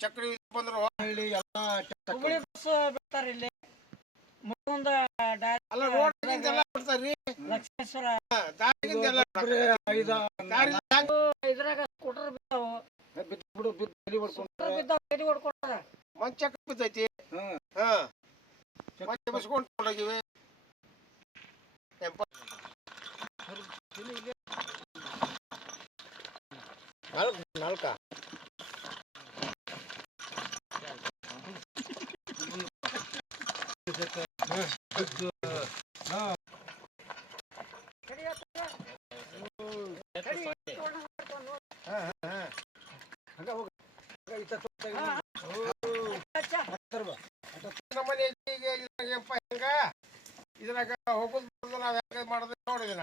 ಚಕ್ರಿ ಬಂದ್ರು ಹೇಳಿ ಎಲ್ಲ ಹುಬ್ಬಳ್ಳಿ ಬಸ್ ಬಿಡ್ತಾರ ಇಲ್ಲಿ ಮುಂದ ಅಲ್ಲ ರೋಡ್ ಎಲ್ಲ ಬಿಡ್ತಾರ್ರಿ ಲಕ್ಷ್ಮೇಶ್ವರ ಇದ್ರಾಗ ಸ್ಕೂಟರ್ ಬಿದ್ದಾವು ಬಿಡು ಬಿದ್ದು ಹೊಡ್ಕೊಂಡ್ರ ಮಂಚ ಬಿದ್ದೈತಿ ಮಂಚ ಬಸ್ಕೊಂಡು ಹೋಗಿವಿ ನಾಲ್ಕ ನಮ್ಮನೆ ಇದ್ರಾಗ ಹೋಗೋದು ನಾವ್ ಹೆಂಗ ಮಾಡೋದು ನೋಡಿದಿನ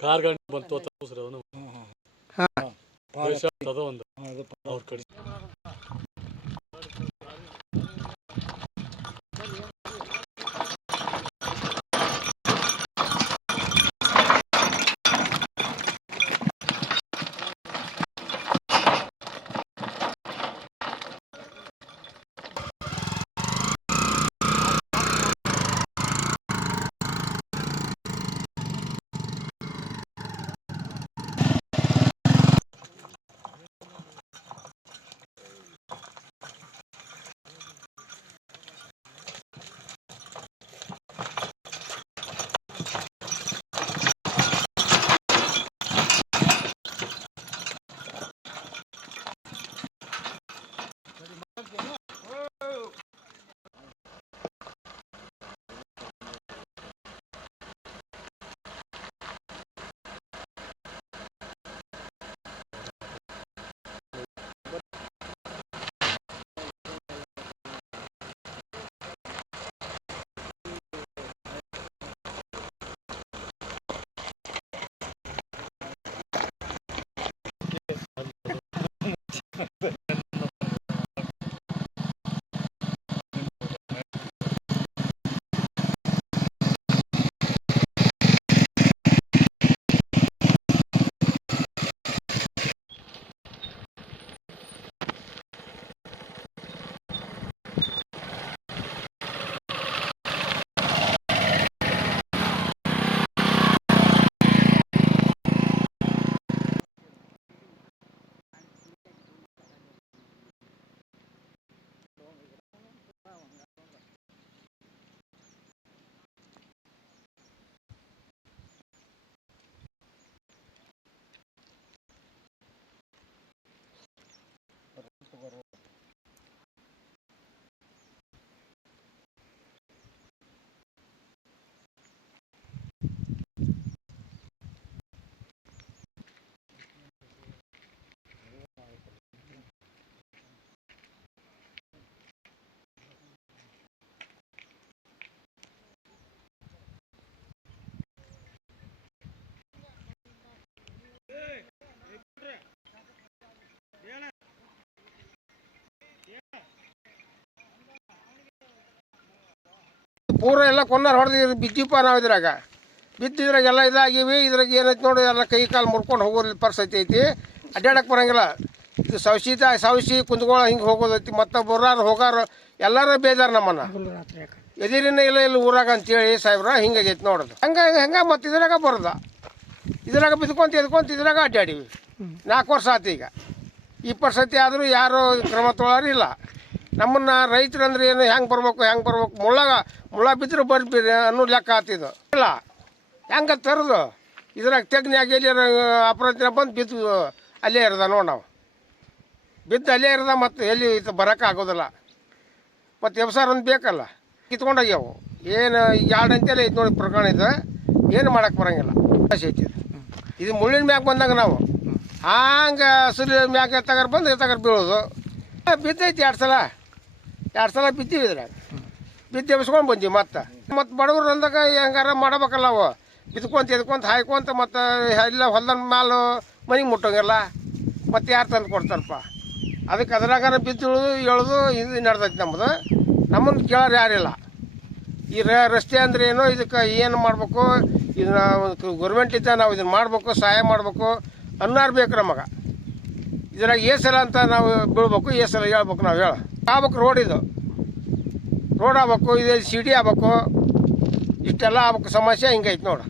ಕಾರ್ ಗಂಟೆ ಬಂತು ಒಂದು ಅವ್ರ ಕಡೆ ಪೂರ ಎಲ್ಲ ಕೊಂದಾರ ಹೊಡೆದು ಬಿದ್ದಿಪ್ಪ ನಾವು ಇದ್ರಾಗ ಬಿದ್ದಿದ್ರಾಗ ಎಲ್ಲ ಇದಾಗಿವಿ ಇದ್ರಾಗ ಏನೈತಿ ನೋಡಿ ಎಲ್ಲ ಕೈ ಕಾಲು ಮುರ್ಕೊಂಡು ಹೋಗೋದು ಪರಿಸ್ಥಿತಿ ಐತಿ ಅಡ್ಡಾಡಕ್ಕೆ ಬರೋಂಗಿಲ್ಲ ಇದು ಸವಸಿ ಕುಂತ್ಕೊಳ್ಳೋ ಹಿಂಗೆ ಹೋಗೋದೈತಿ ಮತ್ತು ಬರೋರು ಹೋಗಾರು ಎಲ್ಲರೂ ಬೇಜಾರು ನಮ್ಮನ್ನು ಎದಿರಿನ ಇಲ್ಲ ಇಲ್ಲಿ ಊರಾಗ ಅಂತೇಳಿ ಸಾಹೇಬ್ರ ಹಿಂಗಾಗೈತೆ ನೋಡೋದು ಹಂಗೆ ಮತ್ತು ಇದ್ರಾಗ ಬರೋದು ಇದ್ರಾಗ ಬಿದ್ಕೊಂತ ಎದ್ಕೊಂತ ಇದ್ರಾಗ ಅಡ್ಡಾಡಿವಿ 4 ವರ್ಷ ಆತು ಈಗ 20 ಸತಿ ಆದರೂ ಯಾರು ಕ್ರಮ ತೊಗೊಳೋರಿಲ್ಲ ನಮ್ಮನ್ನು ರೈತರಂದ್ರೆ ಏನು ಹೆಂಗೆ ಬರ್ಬೇಕು ಮುಳ್ಳ ಬಿದ್ದರೆ ಬರ್ತೀರಿ ಅನ್ನೋ ಲೆಕ್ಕ ಆತಿದ್ದು ಇಲ್ಲ ಹೆಂಗೆ ತರೋದು ಇದ್ರಾಗ ತೆಗ್ನ್ಯಾಗ ಎಲ್ಲಿ ಅಪರಾಧ ಬಂದು ಬಿದ್ದು ಅಲ್ಲೇ ಇರೋದ ನೋಡಿ ನಾವು ಬಿದ್ದು ಅಲ್ಲೇ ಇರೋದ ಮತ್ತು ಎಲ್ಲಿ ಬರೋಕೆ ಆಗೋದಿಲ್ಲ ಮತ್ತು ವ್ಯವಸಾಯ ಒಂದು ಬೇಕಲ್ಲ ಕಿತ್ಕೊಂಡೋಗ್ಯಾವು ಏನು 2 ಅಂತೇಳಿ ಐತೆ ನೋಡಿ ಪ್ರಕರಣ ಇದು ಏನು ಮಾಡೋಕ್ಕೆ ಬರೋಂಗಿಲ್ಲ ಐತಿ ಇದು ಮುಳ್ಳಿನ ಮ್ಯಾಗ ಬಂದಾಗ ನಾವು ಹಂಗೆ ಹಸಿರು ಮ್ಯಾಗ ತಗರ್ ಬೀಳೋದು ಬಿದ್ದೈತಿ 2 ಸಲ ಬಿದ್ದೀವಿ ಇದ್ರಾಗ ಬಿದ್ದು ಎಬ್ಸ್ಕೊಂಡು ಬಂದೀವಿ ಮತ್ತು ಬಡವ್ರು ಅಂದಾಗ ಹೆಂಗಾರ ಮಾಡಬೇಕಲ್ಲ ಅವು ಬಿದ್ಕೊಂತ ಎದ್ಕೊಂತ ಹಾಯ್ಕೊಂತ ಮತ್ತು ಎಲ್ಲ ಹೊಲ್ದ ಮ್ಯಾಲ ಮನೆಗೆ ಮುಟ್ಟೋಂಗಿಲ್ಲ ಮತ್ತು ಯಾರು ತಂದು ಕೊಡ್ತಾರಪ್ಪ ಅದಕ್ಕೆ ಅದ್ರಾಗ ಬಿದ್ದು ಹೇಳೋದು ಇದು ನಡ್ದೈತಿ ನಮ್ಮನ್ನು ಕೇಳೋರು ಯಾರಿಲ್ಲ ಈ ರಸ್ತೆ ಅಂದ್ರೆ ಏನೋ ಇದಕ್ಕೆ ಏನು ಮಾಡಬೇಕು ಇದನ್ನ ಗೌರ್ಮೆಂಟಿಂದ ನಾವು ಇದನ್ನು ಮಾಡಬೇಕು ಸಹಾಯ ಮಾಡಬೇಕು ಅನ್ನೋರು ಬೇಕು ನಮಗೆ ಇದ್ರಾಗ ಏಸಲ ಅಂತ ನಾವು ಬೀಳ್ಬೇಕು ಏಸಲ ಹೇಳ್ಬೇಕು ನಾವು ಆಗ್ಬೇಕು ರೋಡ್ ಆಗ್ಬೇಕು ಇದು ಸಿಡಿ ಆಗ್ಬೇಕು ಇಷ್ಟೆಲ್ಲ ಆಗ್ಬೇಕು ಸಮಸ್ಯೆ ಹಿಂಗೈತೆ ನೋಡು